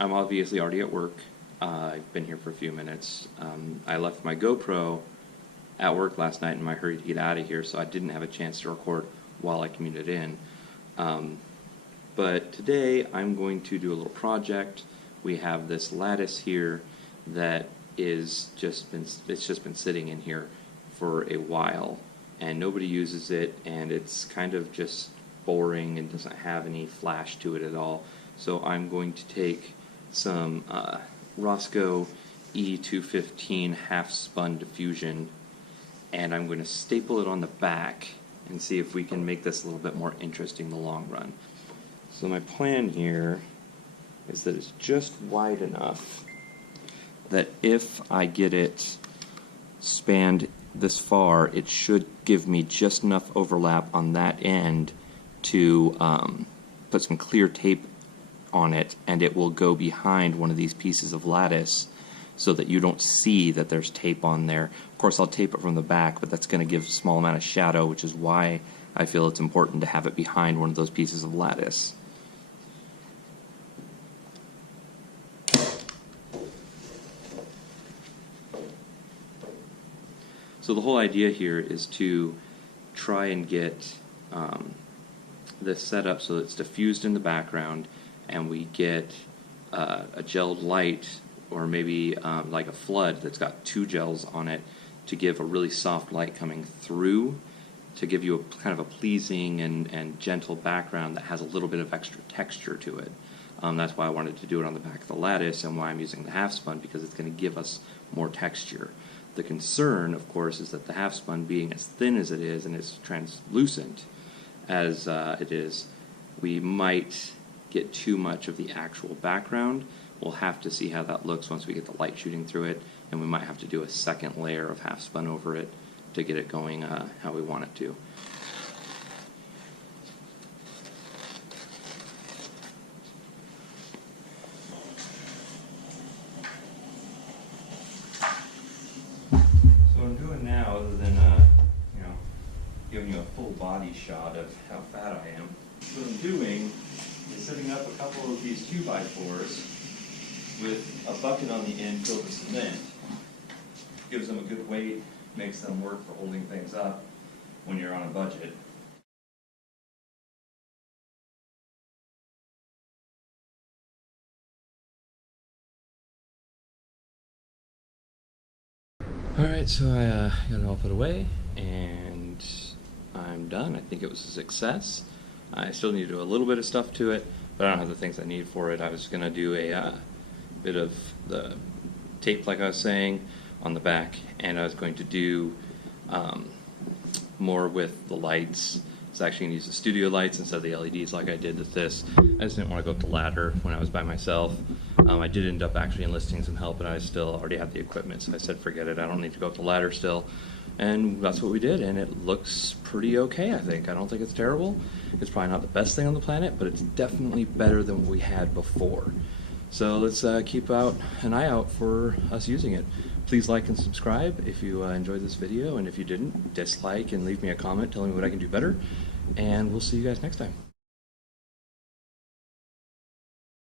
I'm obviously already at work. I've been here for a few minutes. I left my GoPro at work last night in my hurry to get out of here, so I didn't have a chance to record while I commuted in. But today I'm going to do a little project. We have this lattice here that it's just been sitting in here for a while, and nobody uses it, and it's kind of just boring and doesn't have any flash to it at all. So I'm going to take some Roscoe E215 half spun diffusion, and I'm going to staple it on the back and see if we can make this a little bit more interesting in the long run. So my plan here is that it's just wide enough that if I get it spanned this far, it should give me just enough overlap on that end to put some clear tape on it, and it will go behind one of these pieces of lattice so that you don't see that there's tape on there. Of course, I'll tape it from the back, but that's going to give a small amount of shadow, which is why I feel it's important to have it behind one of those pieces of lattice. So the whole idea here is to try and get this set up so that it's diffused in the background, and we get a gelled light, or maybe like a flood that's got two gels on it, to give a really soft light coming through, to give you a kind of a pleasing and gentle background that has a little bit of extra texture to it. That's why I wanted to do it on the back of the lattice, and why I'm using the half spun, because it's going to give us more texture. The concern, of course, is that the half spun, being as thin as it is and as translucent as it is, we might get too much of the actual background. We'll have to see how that looks once we get the light shooting through it, and we might have to do a second layer of half spun over it to get it going how we want it to. So what I'm doing now, other than giving you a full body shot of how fat I am, what I'm doing is setting up a couple of these 2x4s with a bucket on the end filled with cement. Gives them a good weight, makes them work for holding things up when you're on a budget. Alright, so I got it all put away, and I'm done. I think it was a success. I still need to do a little bit of stuff to it, but I don't have the things I need for it. I was going to do a bit of the tape, like I was saying, on the back, and I was going to do more with the lights. I was actually going to use the studio lights instead of the LEDs like I did with this. I just didn't want to go up the ladder when I was by myself. I did end up actually enlisting some help, and I still already had the equipment, so I said forget it, I don't need to go up the ladder still. And that's what we did, and it looks pretty okay, I think. I don't think it's terrible. It's probably not the best thing on the planet, but it's definitely better than what we had before. So let's keep an eye out for us using it. Please like and subscribe if you enjoyed this video, and if you didn't, dislike and leave me a comment telling me what I can do better. And we'll see you guys next time.